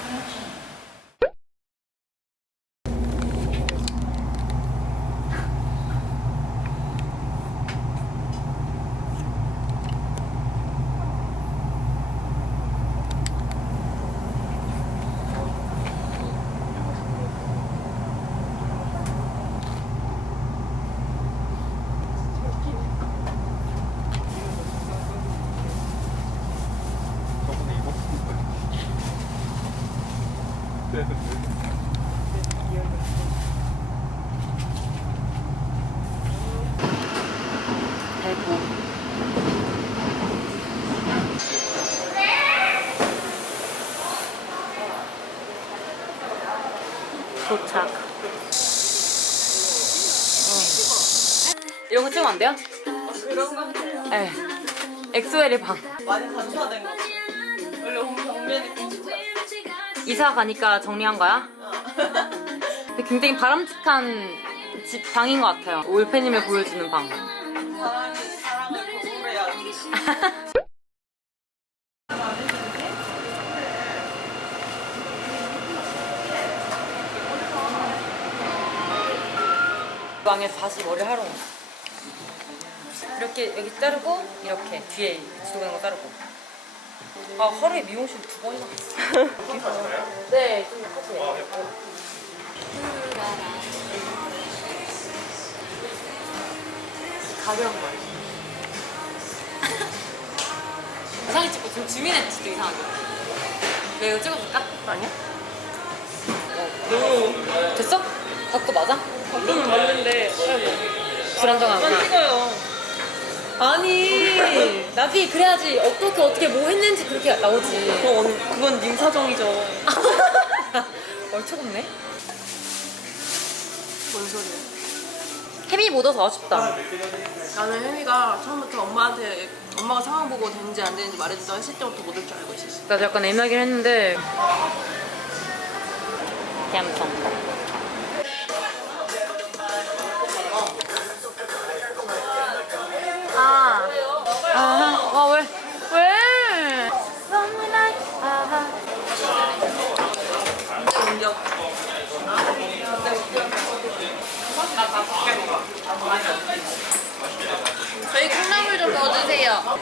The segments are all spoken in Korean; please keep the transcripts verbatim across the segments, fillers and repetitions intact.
도착. 어. 이런 거 찍으면 안 돼요? 그런 거 같아요. 네. 엑소엘의 방. 많이 간소화된 거. 원래 홈 정면이 빈집이야. 이사 가니까 정리한 거야? 근데 굉장히 바람직한 집 방인 것 같아요. 올페님을 보여주는 방. 사랑이 사랑을 거부해야지. 방에서 다시 머리 하러 온. 이렇게 여기 자르고 이렇게 뒤에 지도가는 거 자르고. 아 하루에 미용실 두 번이나 갔어. 네, 좀 커지네. 가벼운 거. 이상하게 찍고 지금 주민의 진짜 이상하게. 내가 이거 찍어줄까? 아니야? 어. 됐어? 각도 맞아? 각도는 맞는데 불안정하구나. 안 찍어요. 아니 나비 그래야지 어떻게 어떻게 뭐 했는지 그렇게 나오지. 그건, 그건 님 사정이죠. 얼척없네. 뭔 소리야? 햄이 묻어서 아쉽다. 나는 혜미가 처음부터 엄마한테 엄마가 상황 보고 되는지 안 되는지 말해준다고 했을 때부터 못 올 줄 알고 있었어. 나도 약간 애매하긴 했는데 얌성. 아, 아하, 아 왜? 왜? 아하. 공격. 저희 콩나물 좀 넣어주세요.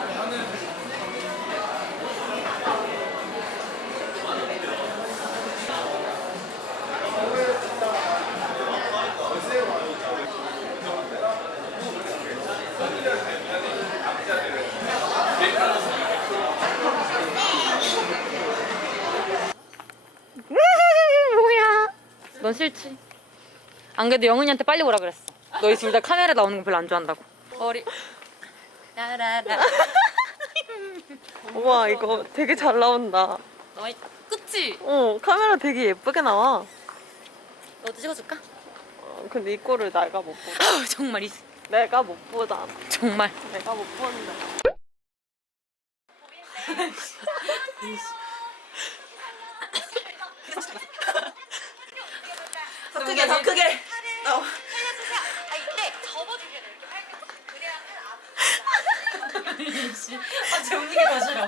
뭐야? 넌 싫지? 안 그래도 영은이한테 빨리 오라 그랬어. 너희 둘 다 카메라 나오는 거 별로 안 좋아한다고. 머리. 라라라. 우와 이거 되게 잘 나온다. 너희 그치? 어 카메라 되게 예쁘게 나와. 너도 찍어줄까? 어, 근데 이 꼴을 내가 못 보다. 아우 정말 이 내가 못 보다. 정말. 내가 못 보는데. 더 크게 더 크게. 나와. 아 정리가 더 싫어.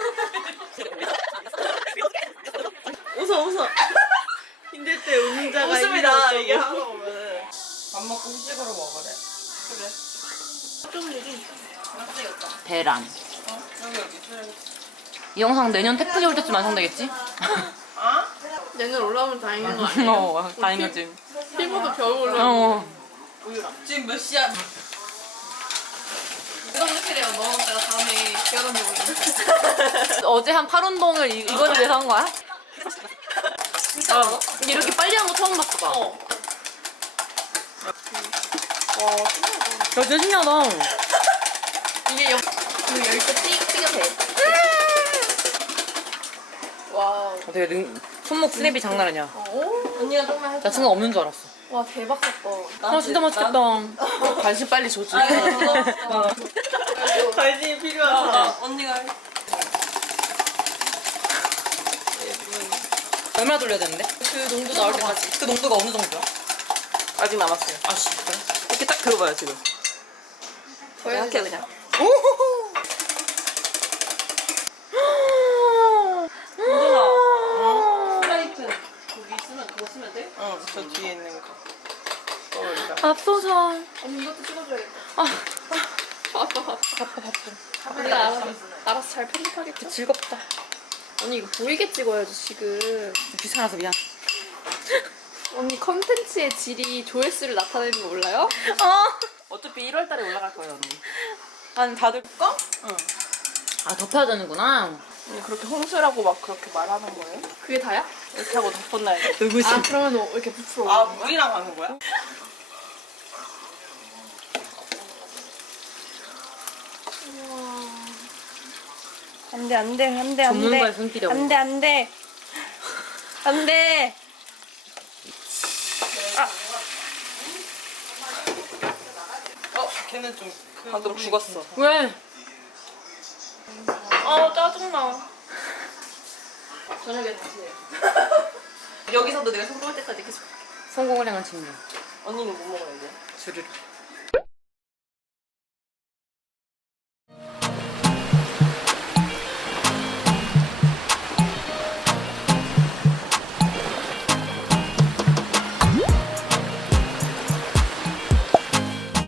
웃어 웃어. 힘들 때 웃는 자가 웃음이다 이게 하고 오면은. 밥 먹고 후식으로 먹으래. 그래. 좀 얘기. 배란. 어? 여기 여기 쓰레기. 이 영상 내년 태풍이 올 때쯤 완성되겠지? 아? 내년 올라오면 다행인 거 아니야? 어, 다행이지. 피부도 겨우 올라오고. 어. 지금 몇 시야? 이거 해피래요. 넣었다가 다음에 결혼 요일. 어제 한 팔 운동을 이, 이거를 위해서 한 거야? 진짜 많아? 근데 이렇게 빨리 한 거 처음 봤어, 나. 어. 와, 신기하다. 야, 진짜 신기하다. 이게 옆, 그 열쇠 띄, 띄게 돼. 와우. 어, 되게 능, 손목 스냅이 장난 아니야. 어? 언니가 정말 해줘. 나 순간 없는 줄 알았어. 와, 대박 사건. 아, 진짜 맛있겠다. 관심 빨리 줘줘. 관심이 필요하다. 언니가 해. 얼마나 돌려야 되는데? 그 농도 나올 때까지. 그 농도가 어느 정도야? 아직 남았어요. 아, 씨, 그래? 이렇게 딱 들어봐요, 지금. 이렇게 그냥. 오호호! 우와. 쓰면 돼? 어, 저 뒤에 있는 거. 먹을까? 앞서선. 언니 이것도 찍어줘야겠다. 아, 바빠 바빠. 바빠 바빠. 언니가 알아서, 알아서 잘 편집하겠죠? 즐겁다. 언니 이거 보이게 찍어야지 지금. 귀찮아서 미안. 언니 컨텐츠의 질이 조회수를 나타내는 거 몰라요? 어. 어차피 일월 달에 올라갈 거예요, 언니. 아니 다들 거? 응. 아 덮여야 되는구나. 언니 그렇게 홍수라고 막 그렇게 말하는 거예요? 그게 다야? 이렇게 하고 덮었나야 돼. 누구시? 아 그러면 너 이렇게 부풀어. 아, 물이랑 하는 거야? 안돼 안돼 안돼 전문가의 손길이 없네. 안돼 안돼 안돼. 어, 걔는 좀. 그 방금 물이 죽었어. 괜찮아. 왜? 아 짜증나. 저녁에 다시 해요. 여기서도 내가 성공할 때까지 계속. 성공을 향한 직무. 언니는 뭐 먹어야 돼? 주르륵.